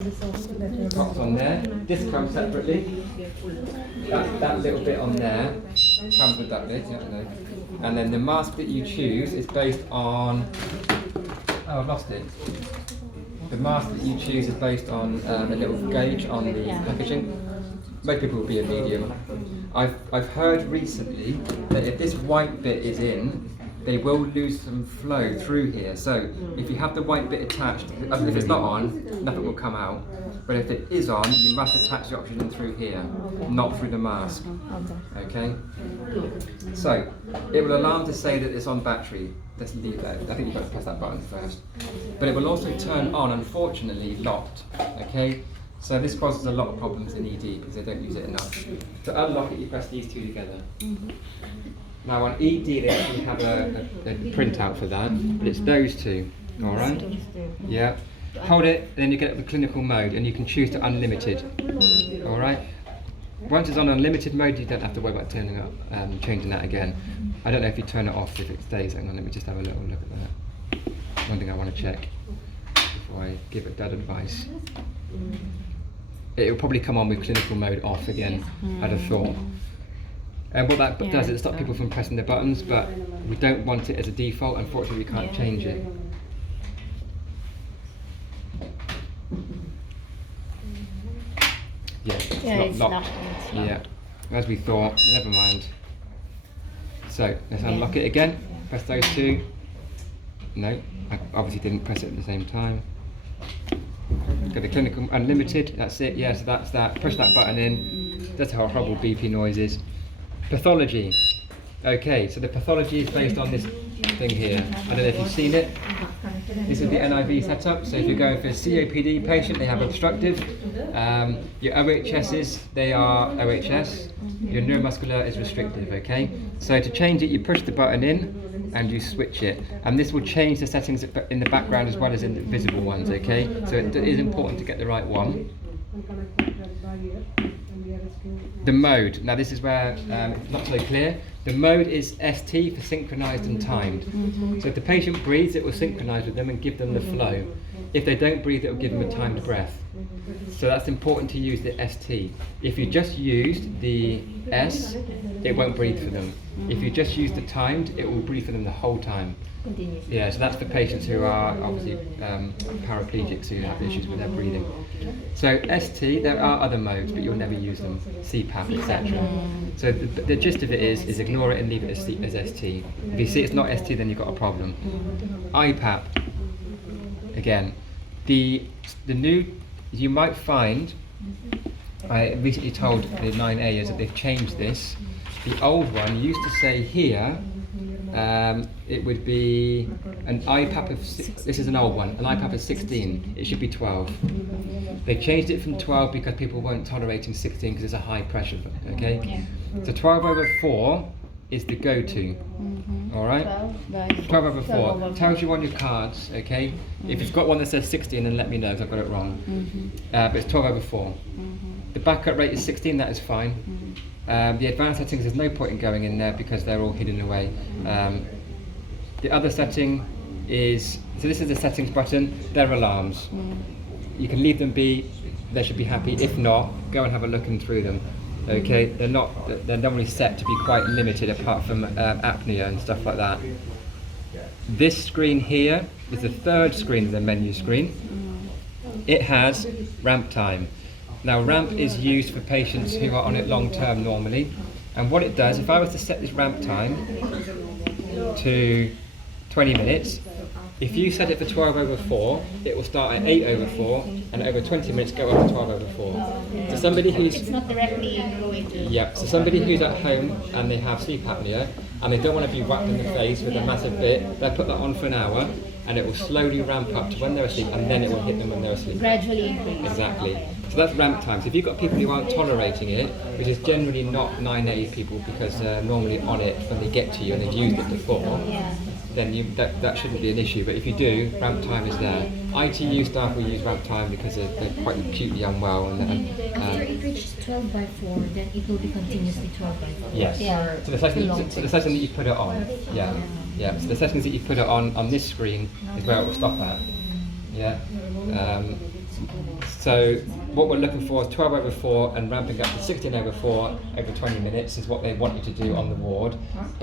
Pops on there. This comes separately. That little bit on there comes with that bit, yeah, no. And then the mask that you choose is based on. Oh, I've lost it. The mask that you choose is based on a little gauge on the packaging. Most people will be a medium. I've heard recently that if this white bit is in, they will lose some flow through here. So if you have the white bit attached, if it's not on, nothing will come out. But if it is on, you must attach the oxygen through here, not through the mask. Okay? So it will alarm to say that it's on battery. Let's leave that. I think you've got to press that button first. But it will also turn on, unfortunately, locked. Okay? So this causes a lot of problems in ED because they don't use it enough. To unlock it, you press these two together. Now on ED they actually have a printout for that, but it's those two, alright? Yeah. Hold it, then you get the clinical mode and you can choose to unlimited, alright? Once it's on unlimited mode you don't have to worry about turning up, changing that again. I don't know if you turn it off if it stays. Hang on, let me just have a little look at that. One thing I want to check before I give it that advice. It will probably come on with clinical mode off again, I'd have thought. And what that does is it stops people from pressing the buttons, but we don't want it as a default. Unfortunately, we can't change it. It's not locked. Yeah, as we thought. Never mind. So let's unlock it again. Press those two. No, I obviously didn't press it at the same time. Got the clinical unlimited. That's it. Yeah, so that's that. Push that button in. That's how horrible beepy noise is. Pathology. Okay, so the pathology is based on this thing here. I don't know if you've seen it. This is the NIV setup. So if you're going for a COPD patient, they have obstructive. Your OHSs, they are OHS. Your neuromuscular is restrictive, okay? So to change it, you push the button in and you switch it. And this will change the settings in the background as well as in the visible ones, okay? So it is important to get the right one. The mode. Now this is where it's not so clear. The mode is ST for synchronized and timed. So if the patient breathes, it will synchronize with them and give them the flow. If they don't breathe, it will give them a timed breath. So that's important to use the ST. If you just used the S, it won't breathe for them. If you just use the timed, it will breathe for them the whole time. Yeah, so that's for patients who are obviously paraplegics who have issues with their breathing. So ST, there are other modes, but you'll never use them, CPAP, etc. So the gist of it is ignore it and leave it as ST. If you see it's not ST, then you've got a problem. IPAP, again, the new, you might find, I recently told the 9A is that they've changed this. The old one used to say here, it would be an IPAP of, this is an old one, an IPAP of 16, it should be 12. They changed it from 12 because people weren't tolerating 16 because it's a high pressure, okay? So 12/4 is the go-to, alright? 12/4 tells you on your cards, okay? If it's got one that says 16, then let me know if I've got it wrong. But it's 12/4. The backup rate is 16, that is fine. The advanced settings, there's no point in going in there because they're all hidden away. The other setting is, so this is the settings button, they're alarms. You can leave them be, they should be happy. If not, go and have a look through them. Okay, they're normally set to be quite limited apart from apnea and stuff like that. This screen here is the third screen of the menu screen. It has ramp time. Now ramp is used for patients who are on it long term normally, and what it does, if I was to set this ramp time to 20 minutes, if you set it for 12/4, it will start at 8/4 and over 20 minutes go up to 12/4. So somebody who's, it's not directly going to... so somebody who's at home and they have sleep apnea and they don't want to be whacked in the face with a massive bit, they'll put that on for an hour and it will slowly ramp up to when they're asleep and then it will hit them when they're asleep. Gradually increase. Exactly. So that's ramp time. So if you've got people who aren't tolerating it, which is generally not 9A people because they're normally on it when they get to you and they've used it before, then that shouldn't be an issue. But if you do, ramp time is there. ITU staff will use ramp time because they're quite acutely unwell. After it reaches 12/4, then it will be continuously 12/4. Yes. So the setting that you put it on. So the settings that you put it on this screen is where it will stop at. Yeah. So what we're looking for is 12 over 4 and ramping up to 16 over 4 over 20 minutes is what they want you to do on the ward.